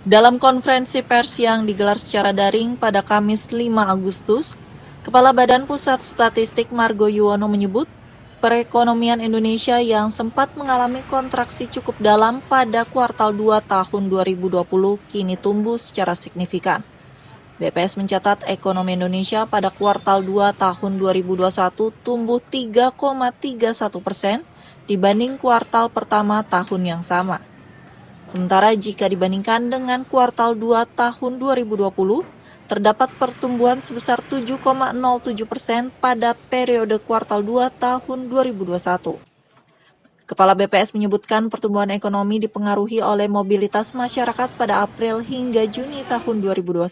Dalam konferensi pers yang digelar secara daring pada Kamis 5 Agustus, Kepala Badan Pusat Statistik Margo Yuwono menyebut, perekonomian Indonesia yang sempat mengalami kontraksi cukup dalam pada kuartal 2 tahun 2020 kini tumbuh secara signifikan. BPS mencatat ekonomi Indonesia pada kuartal 2 tahun 2021 tumbuh 3,31% dibanding kuartal pertama tahun yang sama. Sementara jika dibandingkan dengan kuartal 2 tahun 2020, terdapat pertumbuhan sebesar 7,07% pada periode kuartal 2 tahun 2021. Kepala BPS menyebutkan pertumbuhan ekonomi dipengaruhi oleh mobilitas masyarakat pada April hingga Juni tahun 2021.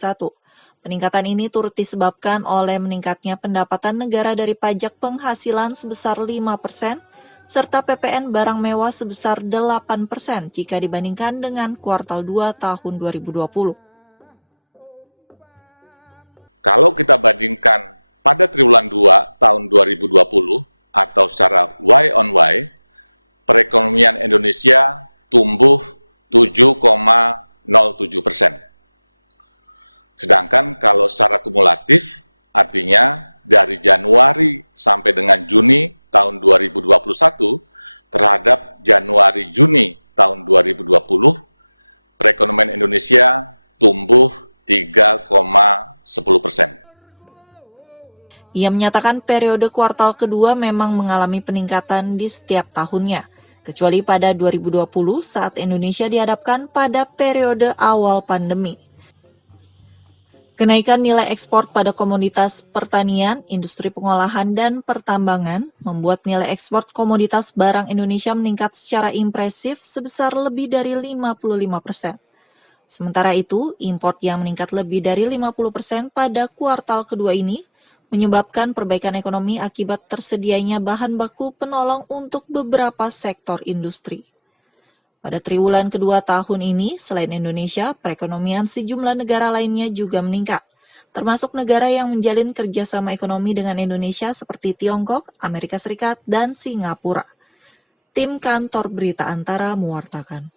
Peningkatan ini turut disebabkan oleh meningkatnya pendapatan negara dari pajak penghasilan sebesar 5%, serta PPN barang mewah sebesar 8% jika dibandingkan dengan kuartal 2 tahun 2020. Kalau kita bandingkan pada triwulan 2 tahun 2020 atau secara Y on Y, perekonomian Indonesia tumbuh 7,07%. Sedangkan kalau secara kumulatif, artinya dari Januari sampai dengan Juni tahun 2021 terhadap Januari-Juni tahun 2020, perekonomian Indonesia tumbuh 3,10%. Ia menyatakan periode kuartal kedua memang mengalami peningkatan di setiap tahunnya, kecuali pada 2020 saat Indonesia dihadapkan pada periode awal pandemi. Kenaikan nilai ekspor pada komoditas pertanian, industri pengolahan, dan pertambangan membuat nilai ekspor komoditas barang Indonesia meningkat secara impresif sebesar lebih dari 55%. Sementara itu, impor yang meningkat lebih dari 50% pada kuartal kedua ini menyebabkan perbaikan ekonomi akibat tersedianya bahan baku penolong untuk beberapa sektor industri. Pada triwulan kedua tahun ini, selain Indonesia, perekonomian sejumlah negara lainnya juga meningkat, termasuk negara yang menjalin kerjasama ekonomi dengan Indonesia seperti Tiongkok, Amerika Serikat, dan Singapura. Tim Kantor Berita Antara mewartakan.